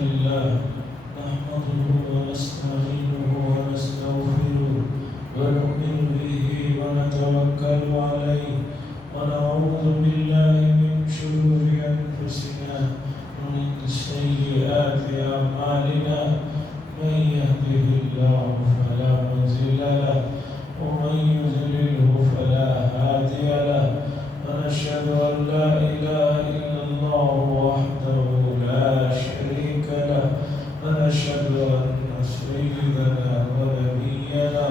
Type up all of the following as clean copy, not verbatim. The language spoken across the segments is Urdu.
لله نحمده ونستعينه ونستغفره ونؤمن به ونتوكل عليه ونعوذ بالله من شرور أنفسنا ومن سيئات أعمالنا من يهده الله فلا مضل له ومن يضلله فلا هادي له ونشهد أن لا إله إلا الله وحده لا شريك له ونشهد أن سيدنا ونبينا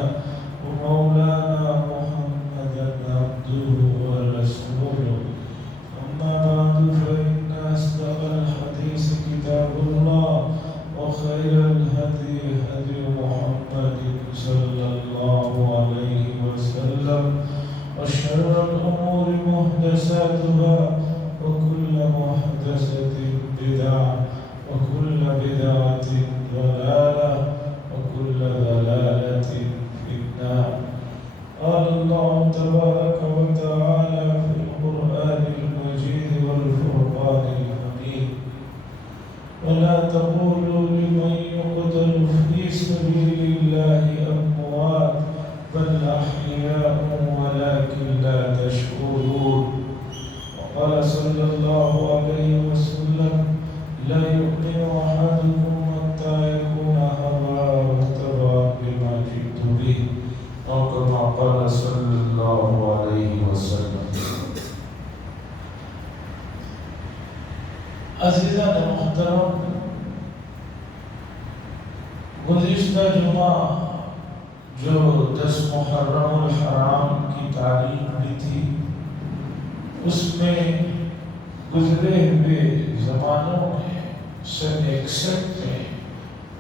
ومولانا محمدا عبده ورسوله أما بعد فإن أصدق الحديث كتاب الله وخير الهدي هدي محمد صلى الله عليه وسلم وشر الأمور محدثاتها وكل محدثة بدعة وكل بدعة ضلالة وكل ضلالة في النار. قال الله تبارك وتعالى في القرآن المجيد والفرقان الحميد: ولا تقولوا لمن يقتل في سبيل الله أموات بل أحياء ولكن لا تشعرون. وقال صلى الله عليه وسلم: لا يؤمن أحدكم حتى يكون هواه تبعا بما جئت به، أو كما قال صلى الله عليه وسلم. عزیزان محترم، گزشتہ جمعہ جو 10 محرم الحرام کی تاریخ بھی تھی، اس میں گزرے ہوئے زمانوں میں سن 61 میں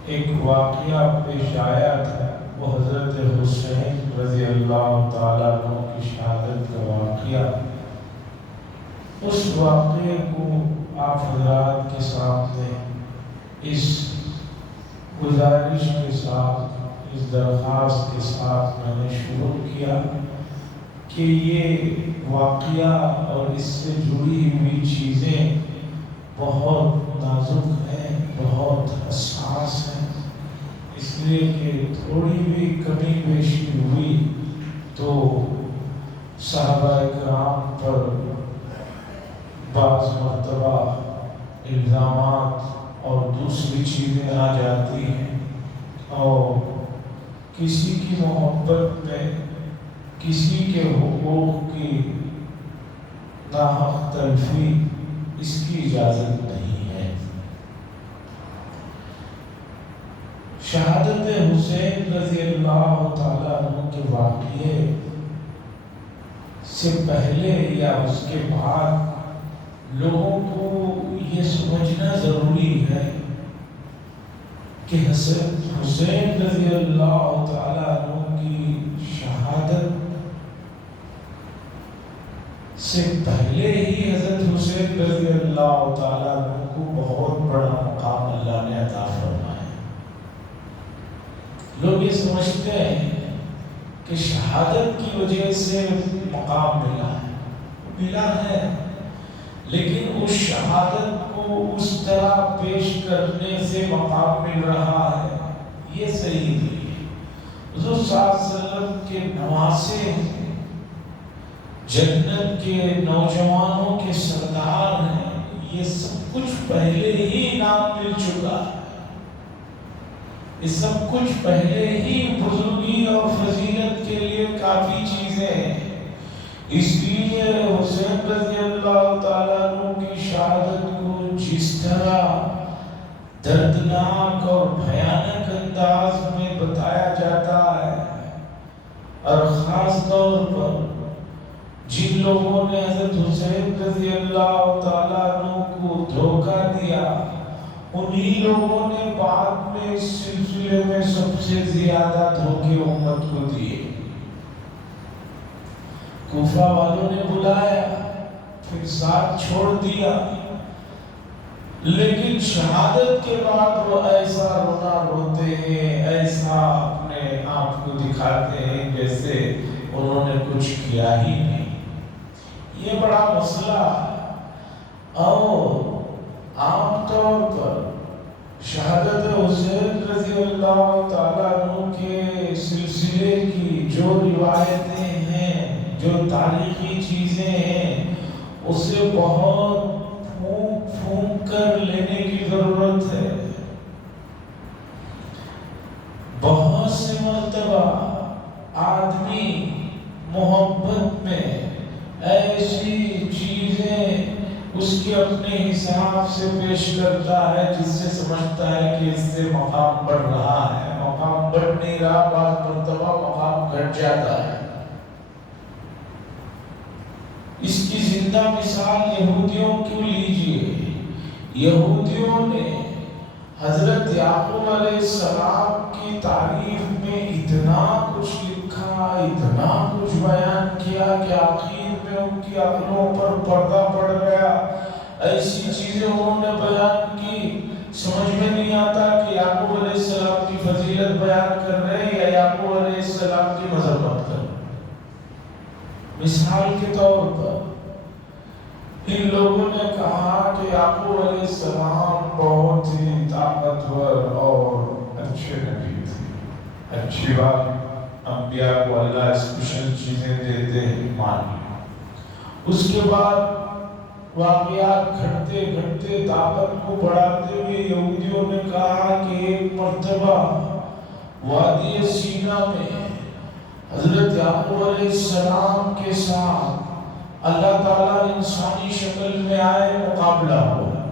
ایک واقعہ پیش آیا تھا. وہ حضرت حسین رضی اللہ تعالیٰ عنہ کی شہادت کا واقعہ. اس واقعے کو آپ حضرات کے سامنے اس گزارش کے ساتھ، اس درخواست کے ساتھ میں نے شروع کیا کہ یہ واقعہ اور اس سے جڑی ہوئی چیزیں بہت نازک ہیں، بہت حساس ہیں، اس لیے کہ تھوڑی بھی کمی بیشی ہوئی تو صحابہ کرام پر بعض مرتبہ الزامات اور دوسری چیزیں آ جاتی ہیں، اور کسی کی محبت میں کسی کے حقوق کی ناحق تلفی اس کی اجازت نہیں ہے. شہادت حسین رضی اللہ تعالیٰ عنہ کے واقعے سے پہلے یا اس کے بعد لوگوں کو یہ سمجھنا ضروری ہے کہ حضرت حسین رضی اللہ تعالیٰ عنہ کی شہادت سے پہلے ہی حضرت حسین رضی اللہ تعالیٰ عنہ کو بہت بڑا مقام اللہ نے عطا فرمایا. لوگ یہ سمجھتے ہیں کہ شہادت کی وجہ سے مقام ملا ہے، لیکن اس شہادت کو اس طرح پیش کرنے سے مقام مل رہا ہے، یہ صحیح نہیں ہے. حضور صلی اللہ علیہ وسلم کے نواسے ہیں، جنت کے نوجوانوں کے سردار ہیں، یہ سب کچھ پہلے ہی نام مل چکا ہے. یہ سب کچھ پہلے ہی بزرگی اور فضیلت کے لیے کافی چیزیں ہیں. اس لیے حسین رضی اللہ تعالیٰ عنہ کی شہادت کو جس طرح دردناک اور بھیانک انداز میں بتایا جاتا ہے، اور خاص طور پر جن لوگوں نے حضرت حسین رضی اللہ تعالیٰ عنہ کو دھوکہ دیا، انہی لوگوں نے بعد میں اس سلسلے میں سب سے زیادہ دھوکے امت کو دیے. کوفہ والوں نے بلایا، پھر ساتھ چھوڑ دیا، لیکن شہادت کے بعد وہ ایسا رونا روتے ہیں، ایسا اپنے آپ کو دکھاتے ہیں جیسے انہوں نے کچھ کیا ہی نہیں. یہ بڑا مسئلہ ہے. اور عام طور پر شہادت حسین رضی اللہ تعالیٰ عنہ کے سلسلے کی جو روایتیں ہیں، جو تاریخی چیزیں ہیں، اسے بہت پھونک پھونک کر لینے کی ضرورت ہے۔ بہت سے مرتبہ آدمی محبت میں ایسی چیزیں اس کے اپنے حساب سے پیش کرتا ہے جس سے سمجھتا ہے کہ اس سے مقام بڑھ رہا ہے، مقام بڑھ نہیں رہا، بعض مرتبہ مقام گھٹ جاتا ہے۔ اس کی زندہ مثال یہودیوں کو لیجئے۔ یہودیوں نے حضرت یعقوب علیہ السلام کی تعریف میں اتنا کچھ لکھا، اتنا کچھ بیان کیا کہ آخر میں ان کی عقلوں پر پردہ پڑ گیا۔ ایسی چیزیں انہوں نے بیان کی، سمجھ میں نہیں آتا کہ یعقوب علیہ السلام کی فضیلت بیان کر رہے ہیں یا یعقوب علیہ السلام کی مذمت کر رہے ہیں۔ مثال کے طور پر ان لوگوں نے کہا کہ یعقوب علیہ السلام بہت ہی طاقتور اور اچھے نبی تھے۔ اچھی بات، انبیاء کو اللہ اسپیشل چیزیں دیتے ہیں، مان لیا۔ اس کے بعد واقعات گھٹتے گھٹتے طاقت کو بڑھاتے ہوئے یہودیوں نے کہا کہ ایک مرتبہ وادی سینا میں حضرت یعقوب علیہ السلام کے ساتھ اللہ تعالیٰ انسانی شکل میں آئے، مقابلہ ہوا۔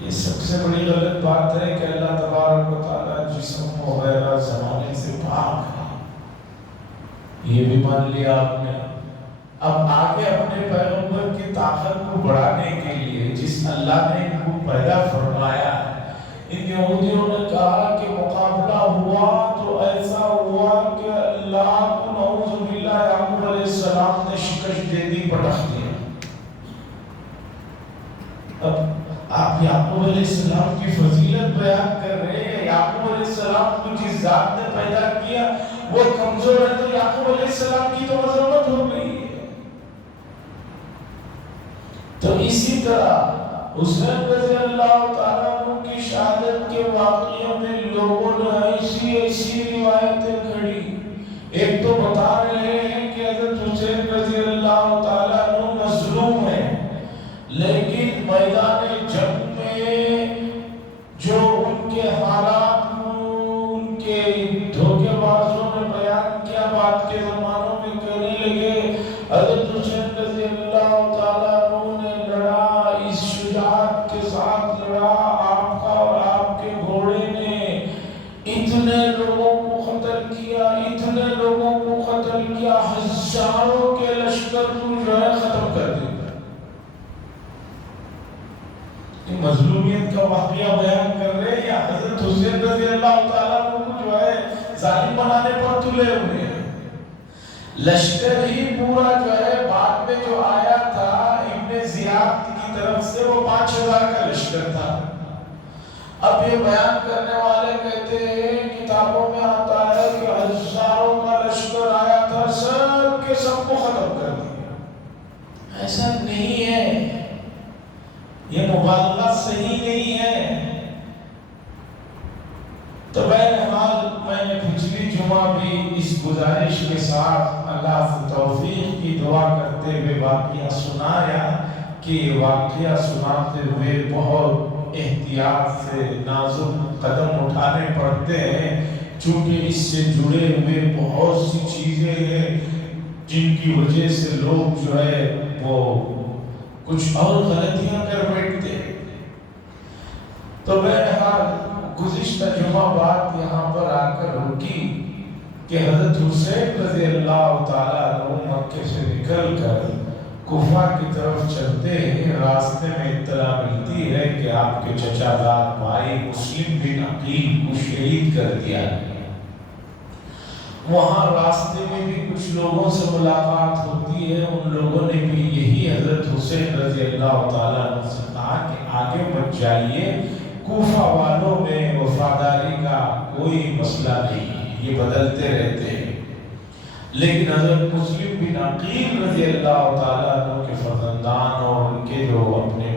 یہ سب سے بڑی غلط بات ہے کہ اللہ تبارک و تعالیٰ جسم وغیرہ زمانے سے پاک ہے، یہ بھی مان لیا آپ نے۔ اب آگے اپنے پیغمبر کی طاقت کو بڑھانے کے لیے جس اللہ نے ان کو پیدا فرمایا، ان یہودیوں نے کہا کہ مقابلہ ہوا تو ایسا ہوا کہ اللہ کو نعوذ باللہ یعقوب علیہ السلام نے شکست دے دی، پٹخ دیا۔ اب آپ یعقوب علیہ السلام کی فضیلت بیان کر رہے ہیں، یعقوب علیہ السلام کو جس ذات نے پیدا کیا وہ کمزور ہے تو یعقوب علیہ السلام کی تو مذمت ہو گئی ہے۔ تو اسی طرح حسین رضی اللہ تعالیٰ عنہ کی شہادت کے واقعے میں لوگوں نے ایسی روایتیں کھڑی۔ ایک تو بتا رہے ہیں کہ حضرت حسین رضی اللہ تعالیٰ عنہ مظلوم ہیں، لیکن میدان جنگ میں جو ان کے حالات ان کے دھوکے بازوں نے بیان کیا، بعد کے زمانوں میں کہنے لگے حضرت حسین رضی اللہ تعالیٰ عنہ نے لڑا، اس شجاعت کے ساتھ لڑا، آپ کا اور آپ کے گھوڑے نے اتنے لوگوں کو قتل کیا، اتنے لوگوں کو قتل کیا، ہزاروں کے لشکر کو جو ہے ختم کر دیا۔ مظلومیت کا واقعہ بیان کر رہے ہیں یا حضرت حسین رضی اللہ تعالیٰ عنہ کو جو ہے ظالم بنانے پر تلے ہوئے ہیں؟ لشکر ہی پورا جو ہے بعد میں جو آیا تھا ابن زیاد کی طرف سے، وہ 5000 کا لشکر تھا۔ اب یہ بیان کرنے والے کہتے ہیں کتابوں میں آتا ہے کہ ہزاروں کا لشکر آیا تھا، سب کے سب کو ختم کر دیا۔ ایسا نہیں ہے، یہ مبالغہ صحیح نہیں ہے۔ تو بہرحال میں نے پچھلی جمعہ بھی اس گزارش کے ساتھ اللہ سے توفیق کی دعا کرتے ہوئے واقعہ سنایا کہ واقعہ سناتے ہوئے بہت احتیاط سے نازک قدم اٹھانے پڑتے ہیں، چونکہ اس سے جڑے ہوئے بہت سی چیزیں ہیں جن کی وجہ سے لوگ جو ہے وہ کچھ اور غلطیاں کر بیٹھتے ہیں۔ تو بہرحال گزشتہ جمعہ بات یہاں پر آ کر رکی کہ حضرت حسین رضی اللہ تعالیٰ عنہ مکے سے نکل کر کوفہ کی طرف چلتے ہیں، راستے میں اطلاع ملتی ہے کہ آپ کے چچا زاد بھائی مسلم بن عقیل کو شہید کر دیا گیا۔ وہاں راستے میں بھی کچھ لوگوں سے ملاقات ہوتی ہے، ان لوگوں نے بھی یہی حضرت حسین رضی اللہ تعالیٰ عنہ سے کہا کہ آگے مت جائیے، کوفہ والوں میں وفاداری کا کوئی مسئلہ نہیں ہے، یہ بدلتے رہتے ہیں۔ لیکن حضرت مسلم بن عقیل رضی اللہ تعالیٰ عنہ کے فرزندان اور ان کے جو اپنے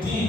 3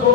2,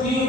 3,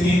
3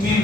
3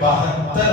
72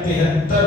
73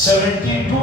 72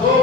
2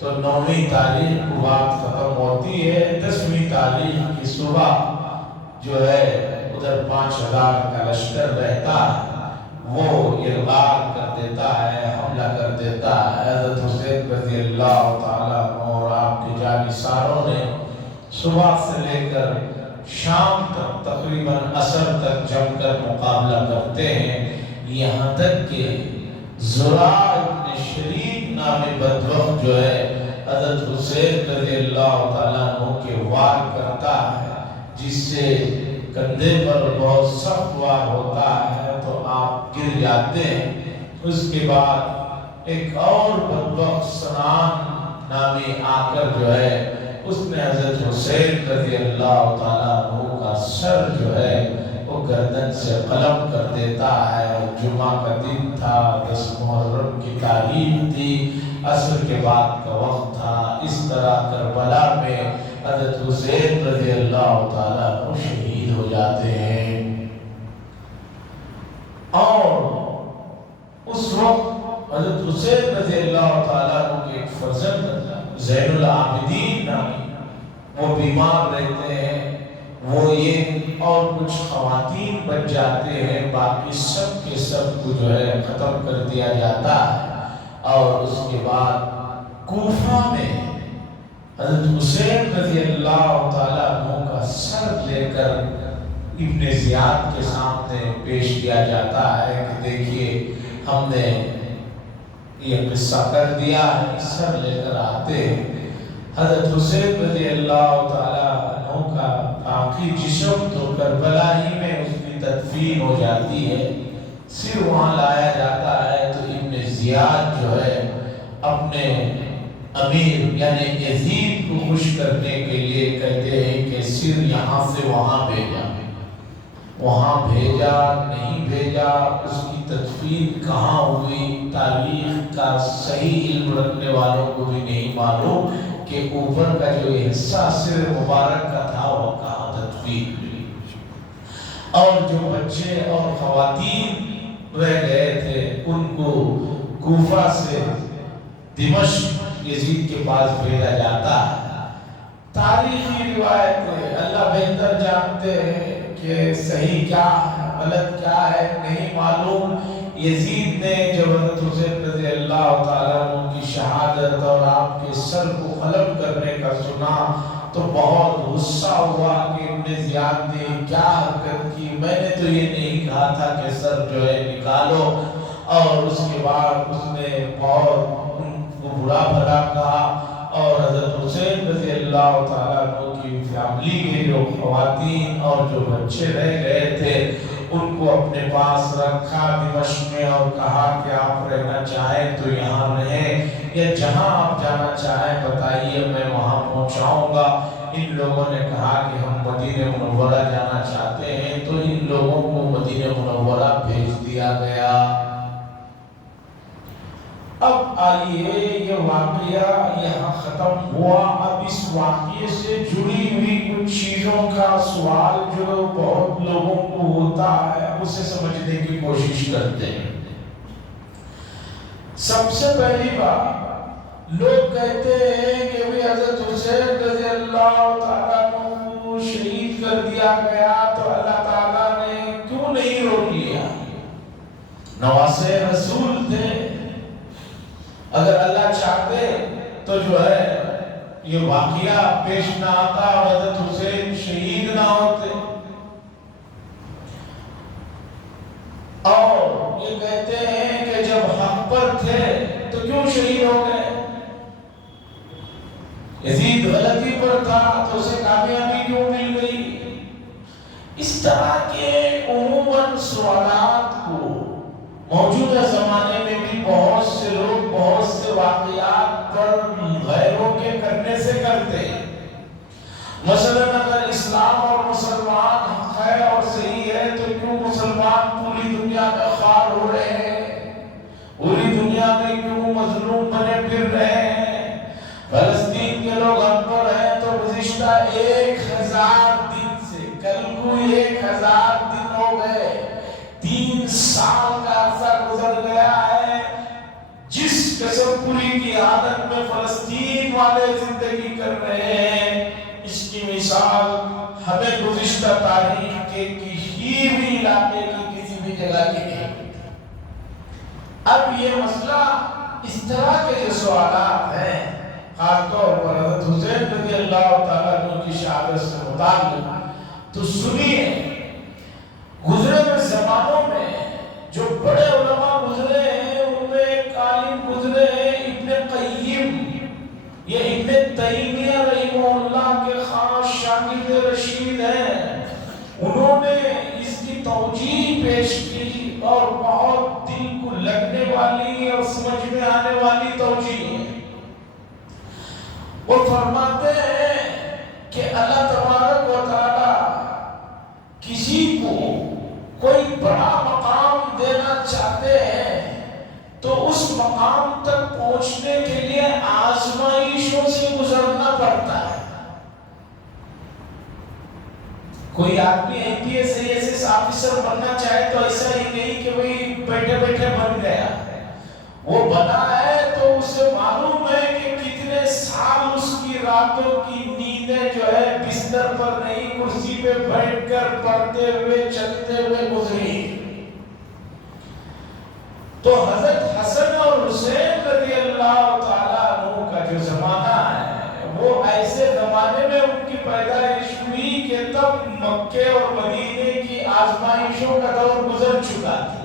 تو 9ویں تاریخ کو بات ختم ہوتی ہے، 10ویں تاریخ کی صبح جو ہے ادھر 5000 کا لشکر رہتا ہے، وہ اغوار کر دیتا ہے، حملہ کر دیتا ہے۔ حضرت حسین رضی اللہ تعالیٰ اور آپ کے جانثاروں نے صبح سے لے کر شام تک تقریباً عصر تک جم کر مقابلہ کرتے ہیں، یہاں تک کہ زرار ابن شریک نامی بدبخت جو ہے حضرت حسین رضی اللہ تعالیٰ عنہ کے وار کرتا ہے، جس سے کندھے پر بہت سخت وار ہوتا ہے تو آپ گر جاتے ہیں۔ اس کے بعد ایک اور بدبخت سنان نامی آ کر جو ہے اس نے حضرت حسین رضی اللہ تعالیٰ عنہ کا سر جو ہے وہ گردن سے قلم کر دیتا ہے۔ جمعہ کا دن تھا، 10 محرم کی تاریخ تھی، عصر کے بعد کا وقت تھا۔ اس طرح کربلا میں حضرت حسین رضی اللہ تعالیٰ عنہ شہید ہو جاتے ہیں۔ اور اس وقت حضرت حسین رضی اللہ تعالیٰ عنہ کے ایک فرزند زین العابدین نامی وہ بیمار رہتے ہیں، وہ یہ اور کچھ خواتین بن جاتے ہیں، باقی سب کے سب کو جو ہے ختم کر دیا جاتا ہے۔ اور اس کے بعد کوفہ میں حضرت حسین رضی اللہ تعالیٰ عنہ کا سر لے کر ابن زیاد کے سامنے پیش کیا جاتا ہے کہ دیکھیے ہم نے یہ قصہ کر دیا ہے، سر لے کر آتے ہیں۔ حضرت حسین رضی اللہ تعالیٰ عنہ کا باقی جسم تو کربلا ہی میں اس کی تدفین ہو جاتی ہے، سر وہاں لایا جاتا ہے تو ابن زیاد جو ہے اپنے امیر یعنی یزید کو خوش کرنے کے لیے کہتے ہیں کہ سر یہاں سے وہاں بھیجا، وہاں بھیجا نہیں بھیجا، اس کی تدفین کہاں ہوئی، تاریخ کا صحیح علم رکھنے والوں کو بھی نہیں معلوم کہ اوپر کا جو حصہ سر مبارک کا تھا وہ کہاں تدفین ہوئی۔ اور جو بچے اور خواتین رہ گئے تھے ان کو کوفہ سے دمشق یزید کے پاس بھیجا جاتا ہے۔ تاریخی روایت ہے، اللہ بہتر جانتے ہیں کہ صحیح کیا ہے غلط کیا ہے نہیں معلوم۔ یزید نے جب حضرت حسین رضی اللہ تعالیٰ عنہ کی شہادت اور آپ کے سر کو قلم کرنے کا سنا تو بہت غصہ ہوا کہ ابن زیاد نے کیا حرکت کی، میں نے تو یہ نہیں کہا تھا کہ سر جو ہے نکالو۔ اور اس کے بعد اس نے بہت ان کو برا بھلا کہا، اور حضرت حسین رضی اللہ تعالیٰ عنہ کی فیملی کے جو خواتین اور جو بچے رہ گئے تھے ان کو اپنے پاس رکھا دمشق میں اور کہا کہ آپ رہنا چاہیں تو یہاں رہیں یا جہاں آپ جانا چاہیں بتائیے میں وہاں پہنچاؤں گا۔ ان لوگوں نے کہا کہ ہم مدینہ منورہ جانا چاہتے ہیں تو ان لوگوں کو مدینہ منورہ بھیج دیا گیا۔ اب آئیے یہ واقعہ یہاں ختم ہوا، اب اس واقعے سے جڑی ہوئی کچھ چیزوں کا سوال جو بہت لوگوں کو ہوتا ہے اسے سمجھنے کی کوشش کرتے ہیں۔ سب سے پہلی بات لوگ کہتے ہیں کہ بھی حضرت حسین رضی اللہ تعالیٰ کو شہید کر دیا گیا تو اللہ تعالیٰ نے کیوں نہیں روک لیا؟ نواسے رسول تھے، اگر اللہ چاہتے تو جو ہے یہ واقعہ پیش نہ آتا اور حضرت حسین شہید نہ ہوتے۔ اور یہ کہتے ہیں کہ جب حق پر تھے تو کیوں شہید ہو گئے؟ یزید غلطی پر تھا تو اسے کامیابی کیوں مل گئی؟ اس طرح کے عموماً سوالات کو موجودہ زمانے میں بھی بہت سے لوگ بہت سے واقعات پر غیروں کے کرنے سے کرتے ہیں۔ مثلاً اگر اسلام اور مسلمان حق ہے اور صحیح ہے تو کیوں مسلمان پوری دنیا میں خوار ہو رہے ہیں، پوری دنیا میں کیوں مظلوم بنے پھر رہے ہیں؟ فلسطین کے لوگ ہم پر ہیں تو گزشتہ 1000 دن سے کل کو 1000 دن ہو گئے، 3 سال کا عرصہ گزر گیا ہے۔ جس قسم پوری کی عادت میں فلسطین والے زندگی کر رہے ہیں، اس کی مثال ہمیں گزشتہ تاریخ کے کسی بھی علاقے کی کسی بھی جگہ کی نہیں۔ اب یہ مسئلہ اس طرح کے جو سوالات ہیں، خاص طور پر حضرت حسین رضی اللہ تعالیٰ عنہ کی شہادت سے متعلق، تو سنیے گزرے ہوئے زمانوں میں جو بڑے علماء گزرے ہیں، ان میں ایک عالم گزرے ہیں ابن قیم، یہ ابن تیمیہ رحمہ اللہ کے خاص شاگرد رشید ہیں۔ انہوں نے اس کی توجیہ پیش کی اور بہت دل کو لگنے والی اور سمجھ میں آنے والی توجیہ ہے۔ وہ فرماتے ہیں کہ اللہ تبارک و تعالی کسی کو کوئی بڑا مقام دینا چاہتے ہیں تو اس مقام تک پہنچنے کے لیے آزمائشوں سے گزرنا پڑتا ہے۔ کوئی آدمی IPS IAS آفیسر بننا چاہے تو ایسا ہی نہیں کہ وہی بیٹھے بیٹھے بن گیا، وہ بنا ہے تو اسے معلوم ہے کہ کتنے سال اس کی راتوں کی نیندیں جو ہے بستر پر نہیں، کرسی پہ بیٹھ کر پڑھتے ہوئے چلتے ہوئے گزری۔ تو حضرت حسن اور حسین رضی اللہ تعالیٰ عنہ کا جو زمانہ ہے، وہ ایسے زمانے میں ان کی پیدائش ہوئی کہ تب مکے اور مدینے کی آزمائشوں کا دور گزر چکا تھا۔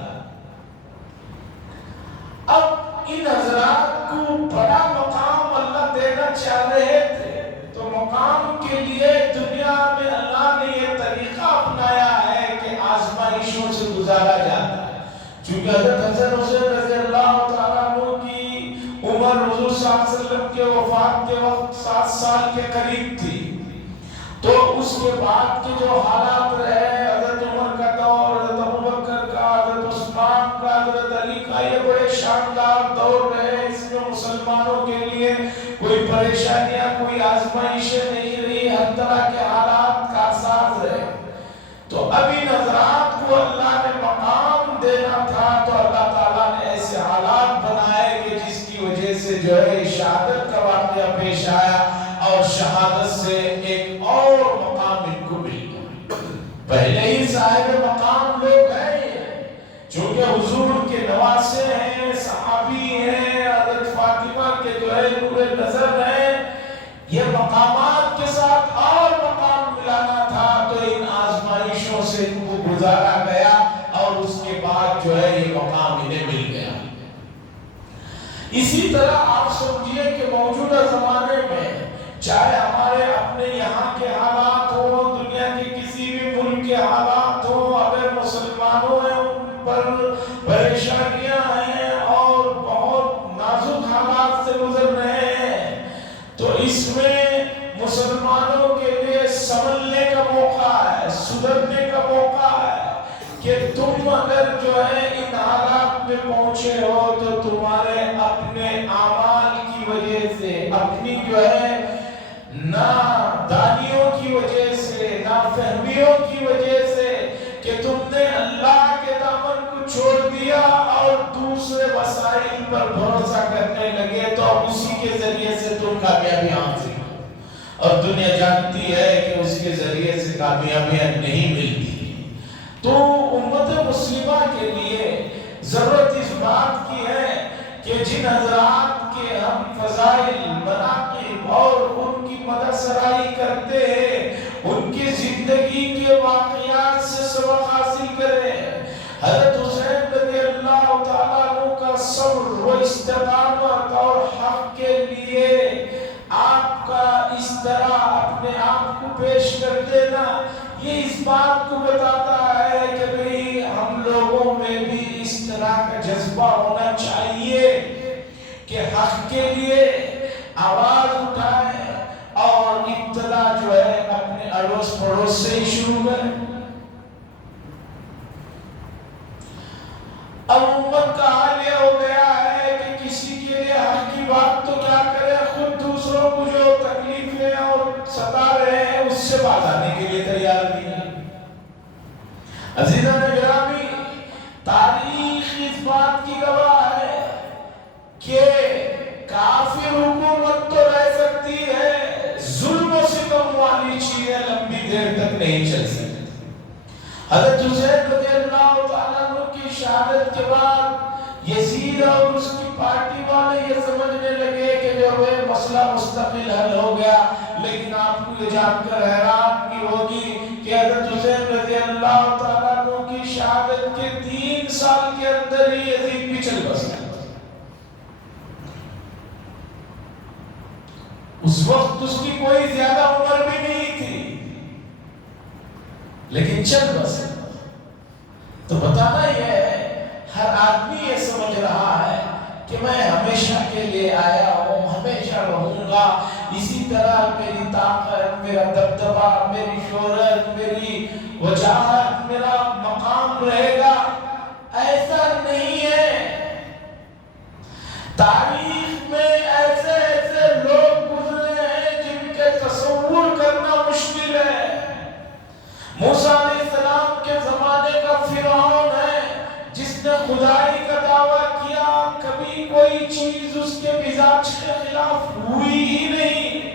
اب ان حضرات کو بڑا مقام اللہ دینا چاہ رہے تھے، تو مقام کے لیے دنیا میں اللہ نے یہ طریقہ اپنایا ہے کہ آزمائشوں سے گزارا جاتا ہے۔ چونکہ حضرت حسن حسین رضی اللہ تعالیٰ عنہ کی عمر حضور صلی اللہ علیہ وسلم کے وفات کے وقت 7 سال کے قریب تھی، تو اس کے بعد کے جو حالات رہے، حضرت عمر کا دور، حضرت ابوبکر کا، حضرت عثمان کا، حضرت علی کا، یہ بڑے شاندار دور رہے۔ اس میں مسلمانوں کے لیے کوئی پریشانیاں، کوئی آزمائشیں نہیں رہی، ہر طرح کے حالات کارساز رہے۔ تو اب ان حضرات کو اللہ نے مقام دینا تھا، تو اللہ تعالیٰ نے ایسے حالات بنائے کہ جس کی وجہ سے جو ہے شہادت کا واقعہ پیش آیا، اور شہادت سے ایک اور مقام ان کو مل گیا۔ پہلے ہی صاحب مقام لوگ ہیں، چونکہ حضور کے نواسے ہیں، صحابی ہیں، حضرت فاطمہ کے جو ہے نور نظر ہیں، یہ مقامات کے ساتھ اور مقام ملانا تھا، تو ان آزمائشوں سے ان کو گزارا گیا، اور اس کے بعد جو ہے یہ مقام انہیں مل گیا۔ اسی طرح آپ سمجھیے کہ موجودہ زمانے میں چاہے ہمارے اپنے یہاں کے حالات ہوں، دنیا کے کسی بھی ملک کے حالات ہوں، اگر مسلمانوں ہیں ان پر پریشانیاں ہیں اور بہت نازک حالات سے گزر رہے ہیں، تو اس میں مسلمانوں کے لیے سنبھلنے کا موقع ہے، سدھرنے کا موقع ہے کہ تم اگر جو ہے ان حالات میں پہنچے ہو تو تمہارے اپنے اعمال کی وجہ سے، اپنی جو ہے نادانیوں کی وجہ سے، نافہمیوں کی وجہ سے، کہ تم نے اللہ کے دامن کو چھوڑ دیا اور دوسرے وسائل پر بھروسہ کرنے لگے، تو اب اسی کے ذریعے سے تم کامیابی حاصل کرو، اور دنیا جانتی ہے کہ اس کے ذریعے سے کامیابیاں نہیں ملتی۔ تو امت مسلمہ کے لیے ضرورت اس بات کی ہے کہ جن حضرات کے ہم فضائل، مناقب اور ان کی مدد سرائی کرتے ہیں، ان کی زندگی کے واقعات سے سبق حاصل کریں۔ حضرت حسین رضی اللہ تعالیٰ عنہ کا صبر و استقامت اور حق کے لیے آپ کا اس طرح اپنے آپ کو پیش کر دینا، یہ اس بات کو بتاتا ہے کہ بھئی ہم لوگوں میں بھی اس طرح کا جذبہ ہونا چاہیے کہ حق کے لیے آواز اٹھائیں، اور ابتدا جو ہے اپنے اڑوس پڑوس سے ہی شروع کریں۔ اب امت کا حال یہ ہو گیا ہے کہ کسی کے لیے حق کی بات تو کیا کرے، خود دوسروں کو جو تکلیفیں اور ستا رہے ہیں اس سے باز آنے کے لیے تیار نہیں ہے۔ عزیزان گرامی، تاریخ اس بات کی گواہ ہے کہ کافر حکومت تو رہ سکتی حضرت حسین رضی اللہ تعالیٰ عنہ کی شہادت کے بعد یزید اور اس کی پارٹی والے یہ سمجھنے لگے کہ جو ہے مسئلہ مستقل حل ہو گیا، لیکن آپ کو یہ جان کر حیران کی ہوگی کہ حضرت حسین رضی اللہ تعالیٰ عنہ کی شہادت کے 3 سال کے اندر ہی یزید بھی چل بسا۔ اس وقت اس کی کوئی زیادہ عمر بھی نہیں تھی، لیکن چل بس۔ تو بتانا یہ ہے، ہر آدمی یہ سمجھ رہا ہے کہ میں ہمیشہ کے لیے آیا ہوں، ہمیشہ رہوں گا، اسی طرح میری طاقت، میرا دبدبہ، میری شہرت، میری وجاہت، میرا مقام رہے گا۔ ایسا نہیں ہے۔ تاریخ میں ایسے ایسے لوگ گزرے ہیں جن کے تصور کرنا مشکل ہے۔ موسیٰ علیہ السلام کے زمانے کا فرعون ہے جس نے خدائی کا دعویٰ کیا، کبھی کوئی چیز اس کے مزاج کے خلاف ہوئی ہی نہیں۔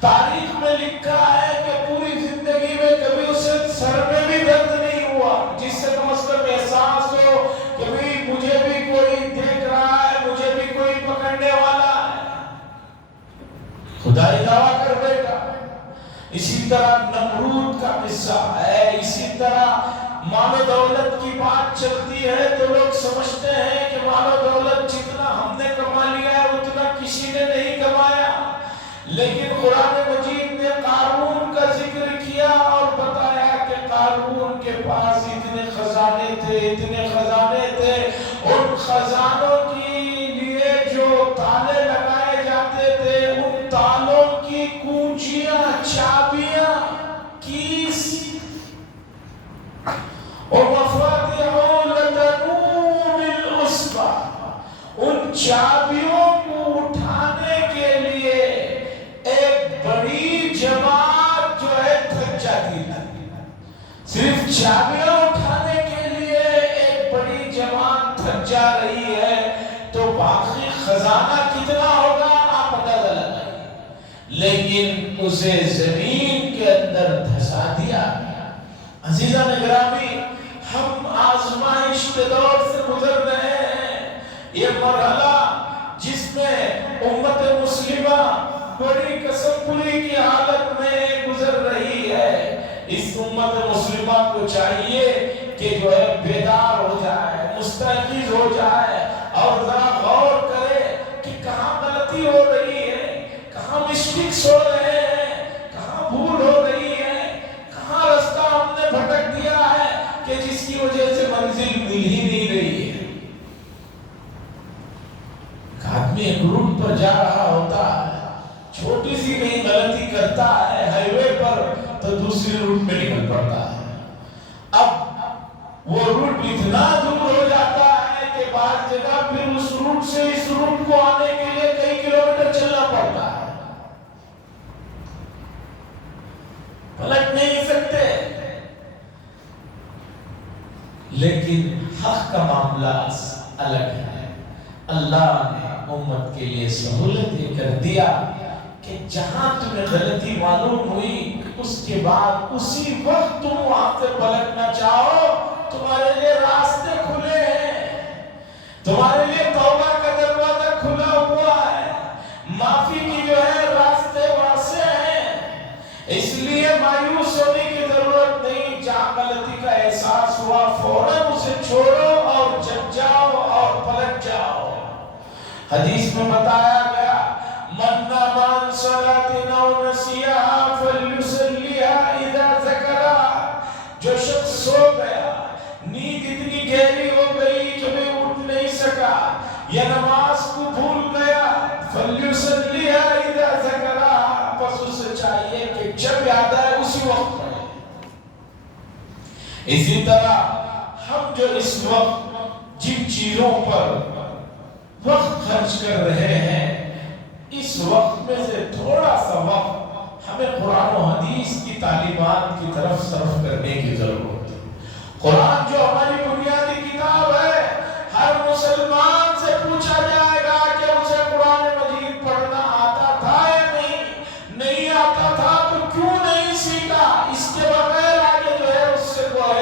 تاریخ میں لکھا ہے کہ پوری زندگی میں کبھی اسے سر میں بھی درد نہیں ہوا، جس سے کم از کم احساس ہو کہ مجھے بھی کوئی دیکھ رہا ہے، مجھے بھی کوئی پکڑنے والا ہے، خدائی دعویٰ کر بیٹا۔ اسی طرح نمرود کا قصہ ہے، اسی طرح مال و دولت کی بات چلتی ہے تو لوگ سمجھتے ہیں کہ مال و دولت جتنا ہم نے کما لیا ہے اتنا کسی نے نہیں کمایا، لیکن قرآن مجید نے قارون کا ذکر کیا اور بتایا کہ قارون کے پاس اتنے خزانے تھے، اتنے خزانے تھے، ان خزانوں کے لیے جو تالے لگائے جاتے تھے، ان تالوں کی کنجیاں، چابیاں، کیس اور مفاتیح لتنوء بالعصبہ، ان چابیوں کو اٹھانے کے لیے ایک بڑی جماعت جو ہے تھک جاتی تھی۔ صرف چابیاں اٹھانے کے لیے ایک بڑی جماعت تھک جا رہی ہے تو باقی خزانہ کتنا ہوگا آپ اندازہ لگائیے، لیکن اسے زمین کے اندر دھسا دیا۔ عزیزان گرامی، ہم آزمائش کے دور سے گزر رہے ہیں، یہ مرحلہ جس میں امت مسلمہ بڑی قسم پوری کی حالت میں گزر رہی ہے، اس امت مسلمہ کو چاہیے کہ جو ہے بیدار ہو جائے، مستيقظ ہو جائے اور ذرا غور کرے کہ کہاں غلطی ہو رہی ہے، کہاں مسٹیکس ہو رہے ہیں، کہاں بھول ہو رہی ہے، کہاں رستہ ہم نے بھٹک دیا ہے کہ جس کی وجہ سے منزل مل ہی نہیں رہی ہے۔ آدمی ایک روٹ پر جا رہا ہوتا ہے، چھوٹی سی کہیں غلطی کرتا ہے ہائی وے پر تو دوسری روٹ میں نکل پڑتا ہے۔ اب وہ روٹ اتنا دور ہو جاتا ہے کہ بعض جگہ پھر اس روٹ سے اس روٹ کو آنے کے لیے کئی کلومیٹر چلنا پڑتا ہے، پلٹ نہیں سکتے۔ لیکن حق کا معاملہ الگ ہے۔ اللہ نے امت کے لیے سہولت یہ کر دیا کہ جہاں تمہیں غلطی معلوم ہوئی اس کے بعد اسی وقت تم وہاں سے پلٹنا چاہو، تمہارے لیے راستے کھلے ہیں، تمہارے لیے توبہ کا دروازہ کھلا ہوا ہے، معافی کی جو ہے راستے واسع ہیں۔ اس لیے مایوس ہونے کی ضرورت نہیں، جہاں غلطی کا احساس ہوا فوراً اسے چھوڑو اور جگ جاؤ اور پلٹ جاؤ۔ حدیث میں بتایا گیا من نام عن صلاة أو نسيها فليصليها إذا ذكرها، جو شخص سو گیا، نیند اتنی گہری ہو گئی کہ میں اٹھ نہیں سکا، یا نماز کو بھول گیا، فليصليها إذا ذكرها، پس اسے چاہیے کہ جب یاد آئے اسی وقت پڑھے۔ اسی طرح ہم جو اس وقت جن چیزوں پر وقت خرچ کر رہے ہیں، اس وقت میں سے تھوڑا سا وقت ہمیں قرآن و حدیث کی تعلیمات کی طرف صرف کرنے کی ضرورت ہے۔ قرآن جو ہماری بنیادی کتاب ہے، ہر مسلمان سے پوچھا جائے گا کہ اسے قرآن مجید پڑھنا آتا تھا یا نہیں آتا تھا تو کیوں نہیں سیکھا، اس کے بغیر آگے جو ہے اس سے کوئی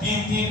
3-3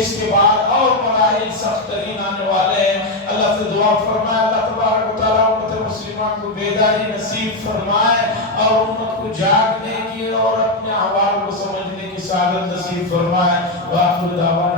اس کے بعد اور مراحل سخت ترین آنے والے ہیں. اللہ سے دعا فرمائے اللہ تبارک و تعالیٰ امت مسلمان کو بیداری نصیب فرمائے اور امت کو جاگنے کی اور اپنے احوال کو سمجھنے کی سعادت نصیب فرمائے. وآخر دعوانا